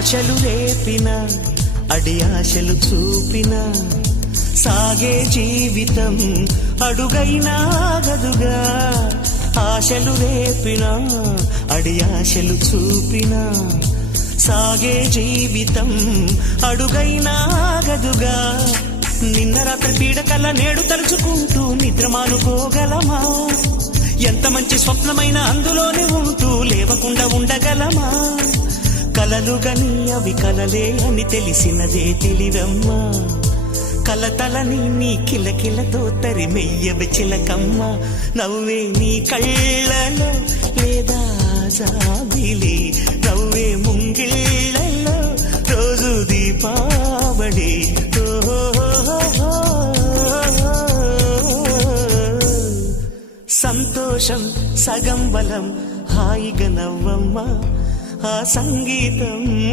ఆశలు రేపిన అడి ఆశలు చూపిన సాగే జీవితం అడుగైనా ఆగదుగా. ఆశలు రేపిన అడి ఆశలు చూపిన సాగే జీవితం అడుగైనా ఆగదుగా. నిన్న రాత్రి పీడకల నేడు తలుచుకుంటూ నిద్రమానుకోగలమా? ఎంత మంచి స్వప్నమైన అందులోనే ఉంటూ లేవకుండా ఉండగలమా? కలలుగని అవి కలలే అని తెలిసినదే తెలివమ్మా. కలతలని నీ కిలకిలతో తరిమెయ్యవి చిలకమ్మ. నవ్వే నీ కళ్ళలో లేదా జాబిలి, నవ్వే ముంగిళ్ళలో రోజు దీపావళి. సంతోషం సగం బలం, హాయిగా నవ్వమ్మ. ఆ సంగీతం